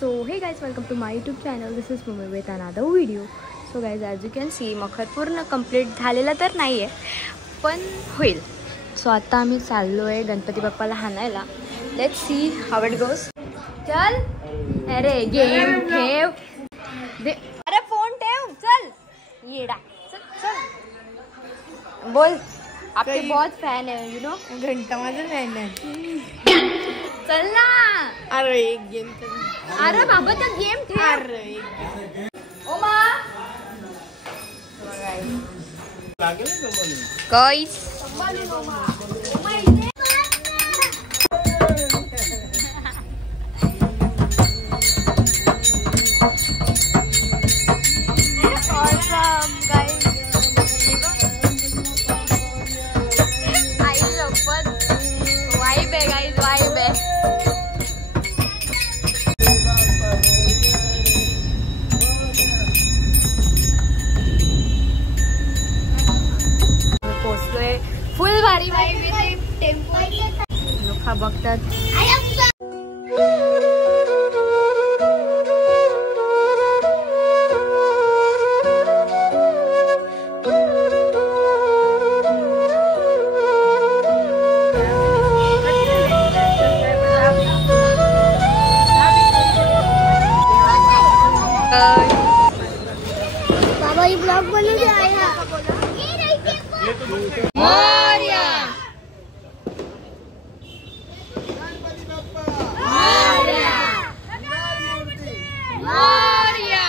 So hey guys, welcome to my YouTube channel. This is Mummy with another video. So guys, as you can see, मखर पूर्ण complete झालेला तर नाही आहे, पण होईल. सो आता आम्ही चाललो आहे गणपती बाप्पाला हाणायला. Let's see how it goes. चल, अरे गेम ठेव दे, अरे फोन ठेव, चल येडा, चल चल बोल. आपके बहुत फैन है, यू नो. घंटा माझा फॅन आहे. चल ना. अरे एक गेम. अरे बाबा तर गेम ठेव. अरे ओमा गाइस, awesome guys. आई लपत वाइब है गाइस, वाइब है. पोचलोय फुल भारी वाइब टेम्पो. लोक हा बघतात. बाबा ये ब्लॉग बनू दे आया. Morya Morya Morya.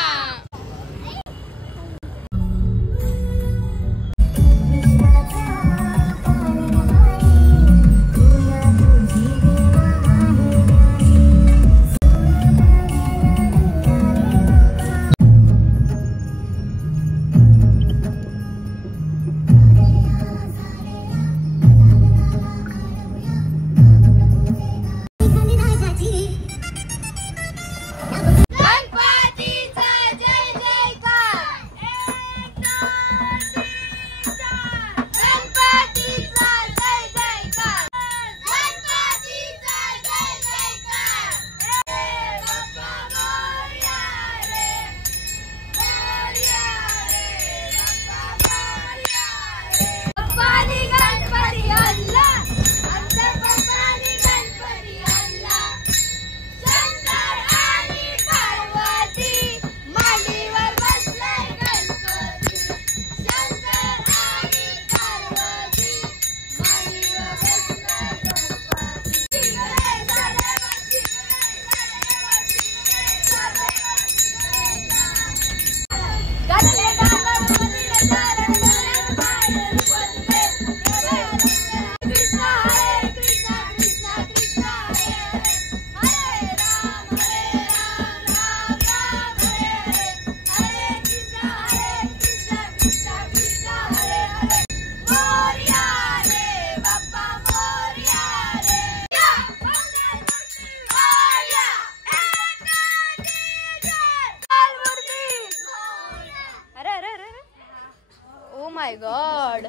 Oh my God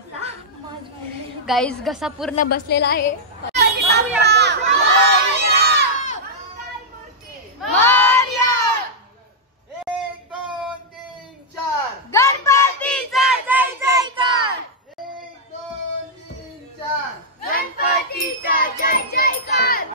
guys, घसा पूर्ण बसलेला आहे. गणपतीचा जय जयकार. गणपतीचा जय जयकार.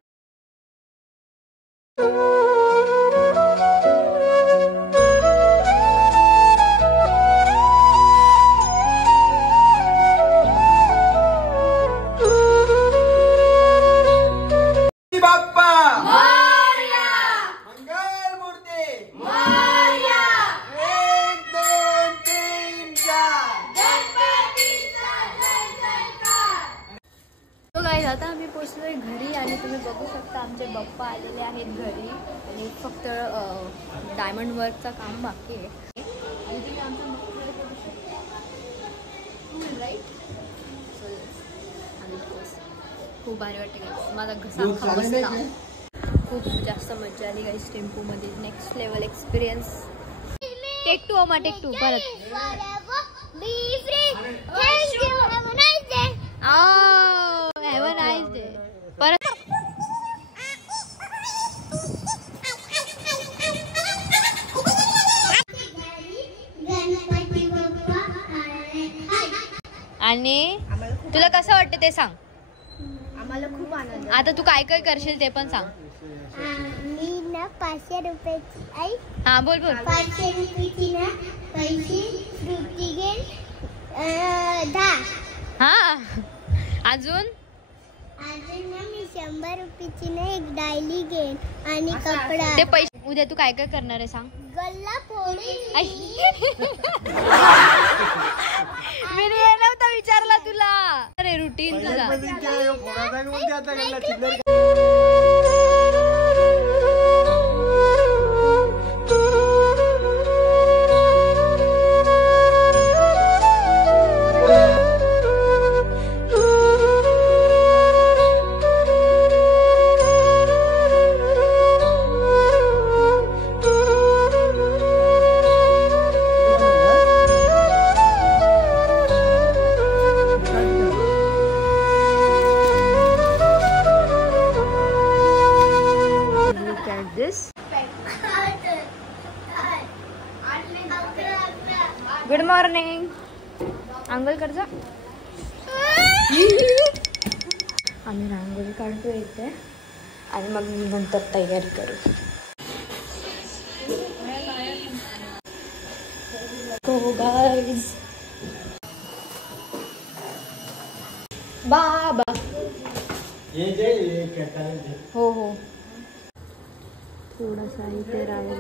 आता आम्ही पोचलोय घरी आणि तुम्ही बघू शकता आमचे बाप्पा आलेले आहेत घरी आणि फक्त डायमंड वर्कचं काम बाकी आहे. आणि तुम्ही आमचा राईट. खूप भारी वाटते गाईस. माझा घसा अख्खा बसला. खूप जास्त मजा आली गाईस टेम्पोमध्ये. Next level experience. Take two ओमा, टेक टू परत. Have a nice day. परत आणि तुला कसं वाटतं ते सांग. आम्हाला खूप आनंद. आता तू काय काय करशील ते पण सांग. मी ना 500 रुपयाची आई हा बोल बोल. 500 रुपयाची ना पैसे फ्रुटी घेईन 10. हा अजून अजून ना मी 100 रुपयाची ना एक डायली घेईन आणि कपडा. ते पैसे उद्या तू काय काय करणार आहे सांग. गल्ला फोडीन. मी नव्हता विचारला तुला. अरे रुटीन तुझा. Good morning. अंघोळ कर जा. आम्ही रांगोळी काढतो इथे आणि मग नंतर तयारी करू. हो गाईज. बाबा हो हो थोडासा इथे राहिला.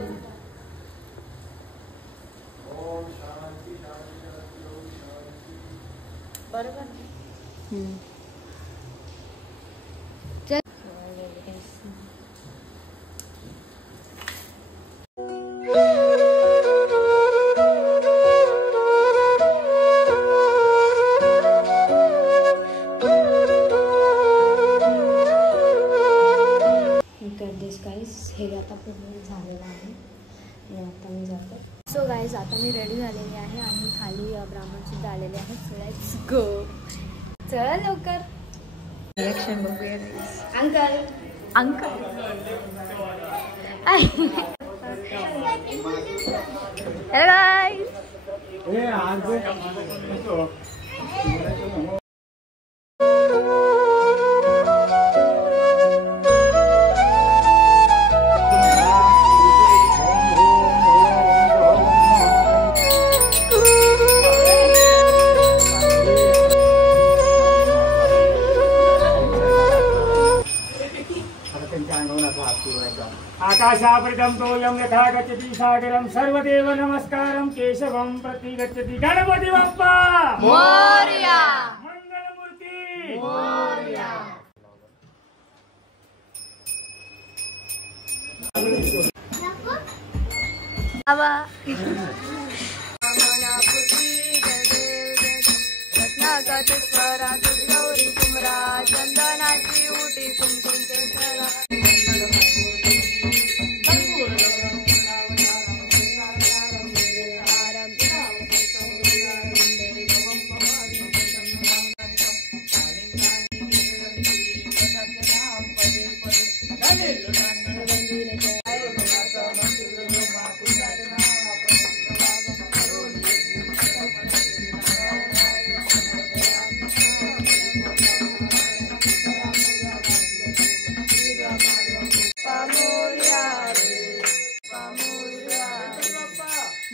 बरोबर. चल. हे आता पूर्ण झालेलं आहे आणि आता मी जाते. सो गाईज आता मी रेडी झालेली आहे आणि खाली ब्राह्मण सुद्धा आलेले आहेत. So let's go. चला लवकर रिएक्शन बघूया. Uncle uncle hello guys. आकाशावृतं तोयं यथा गच्छति सागरं सर्वदेव नमस्कारं केशवं प्रति गच्छति. गणपति बप्पा मोरया. मंगलमूर्ती मोरया. बाबा गौरी कुमरा चंदनाची उटी कुमकुम.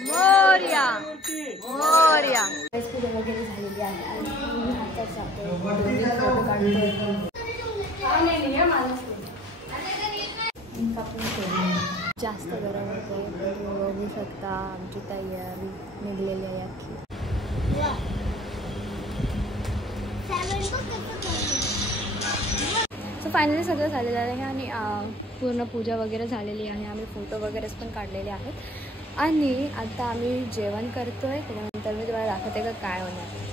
मोरया. पूजा वगैरे झालेली आहे आणि मी आता जातो फोटो काढतो. जास्त गरम होते. तुम्ही बघू शकता आमची तयारी निघलेली आहे अख्खी. सो फायनली सगळं झालेलं आहे आणि पूर्ण पूजा वगैरे झालेली आहे. आम्ही फोटो वगैरे पण काढलेले आहेत आणि आता आम्ही जेवण करतोय. त्याच्यानंतर मी तुम्हाला दाखवते का काय होणार.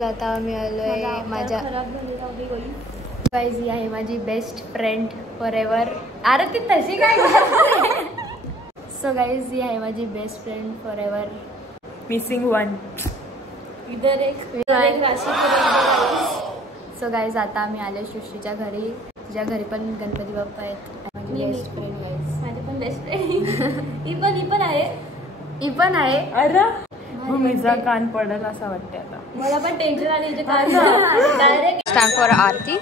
आता आम्ही आलोय माझ्या गाईज. ही आहे माझी बेस्ट फ्रेंड फॉर एव्हर. अरे ती तशी काय. सो गाईज ही आहे माझी best friend for ever. Missing one. इधर एक राशी. सो गाईज आता आम्ही आलो सृष्टीच्या घरी. तुझ्या घरी पण गणपती बाप्पा आहेत. माझी बेस्ट फ्रेंड गाईज. माझी पण बेस्ट फ्रेंड ही पण आहे. अरे भूमीचा कान पडल असं वाटतं आता. मला पण टेन्शन आले डायरेक्ट टाइम फॉर आरती.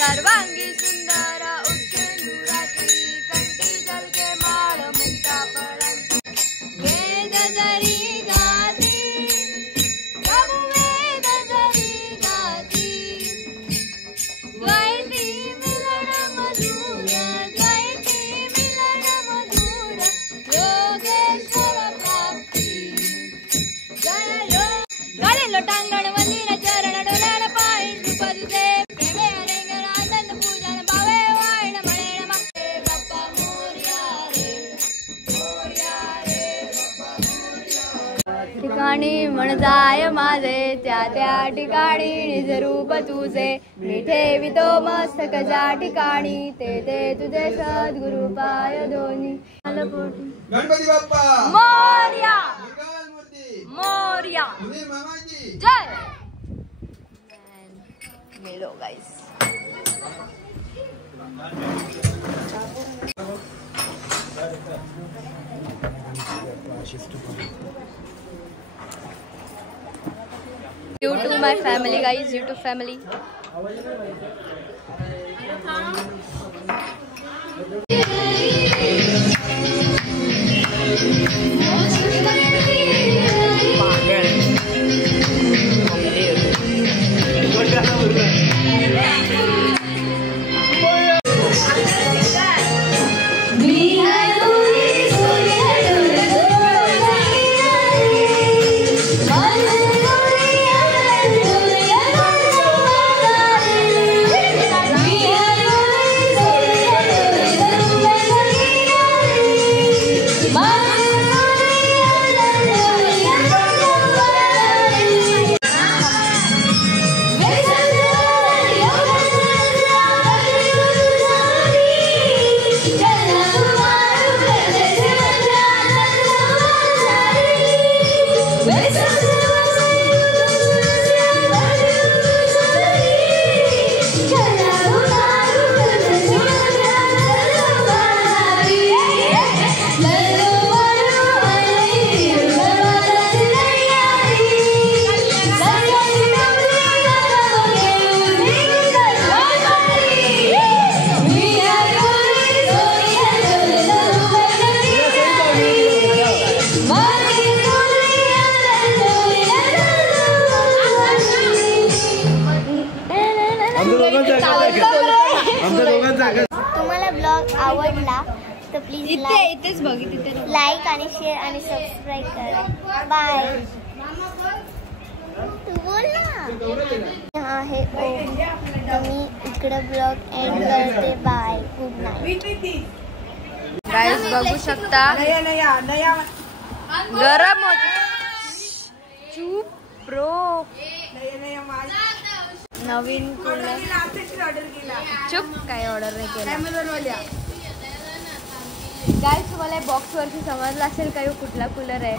सर्वांगी सुंदर उच्च नुराची कंठी जलके माळ मुक्ता फळांची वेद जरी गाती वेद जरी गाती द्वैती मिलन मधुर योगेश्वर प्राप्ती जय योग गाले लोटांगण मंदिर चरण डोलाल पाय रूप तुझे प्रेमे अनेंगण आनंद पूजन भावे वाण मळेण मागे बाप्पा मोरया रे ठिकाणी म्हण जाय माझे त्या ठिकाणी निज रूप तुझे मी ठेवितो मस्तक ज्या ठिकाणी ते तुझे सद्गुरु पाय दोन्ही. गणपती बाप्पा मोरया मूर्ती मोरया मामाजी जय. मेलो guys. YouTube my family guys, YouTube family. तुम्हाला ब्लॉग आवडला तर प्लीज इथेच बघ तिथे लाईक आणि शेअर आणि सबस्क्राईब करा. बाय. तू बोल ना. हा आहे ओम. तर मी इकडे ब्लॉग एंड करते. बाय. Good night. गाइस बघू शकता गरम होत. चूप प्रो नवीन चुप काय ऑर्डर नाही केला. गाइस तुम्हाला बॉक्स वरती समजलं असेल का कुठला कूलर आहे.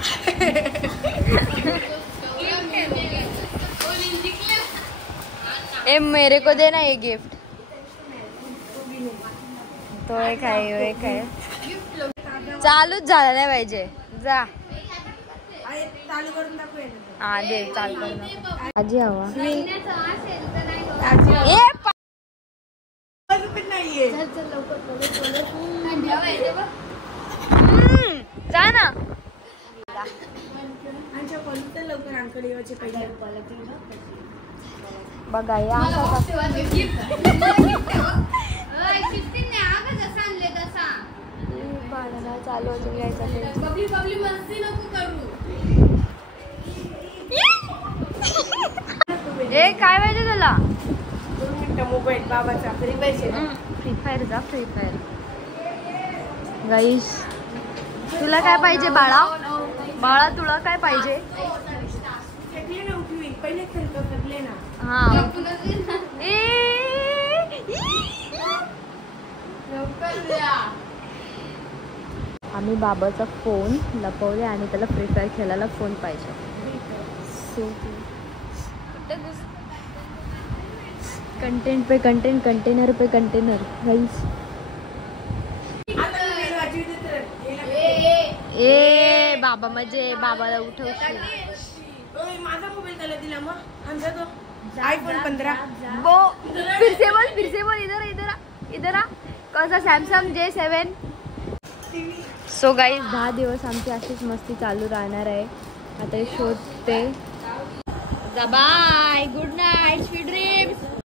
ए मेरे को दे ना ये गिफ्ट. तो एक आहे चालूच झाला नाही पाहिजे. जा हा दे चालू करून. आजी हवा जा ना. बघा या चालू अजून घ्यायचं. ए काय पाहिजे तुला. मोबाईल बाबाचा फ्री पैसे. फ्री फायर जा फ्री फायर. गाईस तुला काय पाहिजे बाळा. बाळा तुला काय पाहिजे. हा आम्ही बाबाचा फोन लपवले आणि त्याला फ्री फायर खेळायला फोन पाहिजे. सो कंटेंट पे कंटेंट, कंटेनर पे कंटेनर गाइस. ए बाबा म्हणजे बाबाला उठवशील. माझा मोबाईल त्याला दिला मग आमचा तो आयफोन 15. वो फिर से बोल इधर इधर आ. कौन सा सॅमसंग J7. सो गाईज 10 दिवस आमची अशीच मस्ती चालू राहणार आहे. आता हे शोधते. Bye, good night, sweet dreams.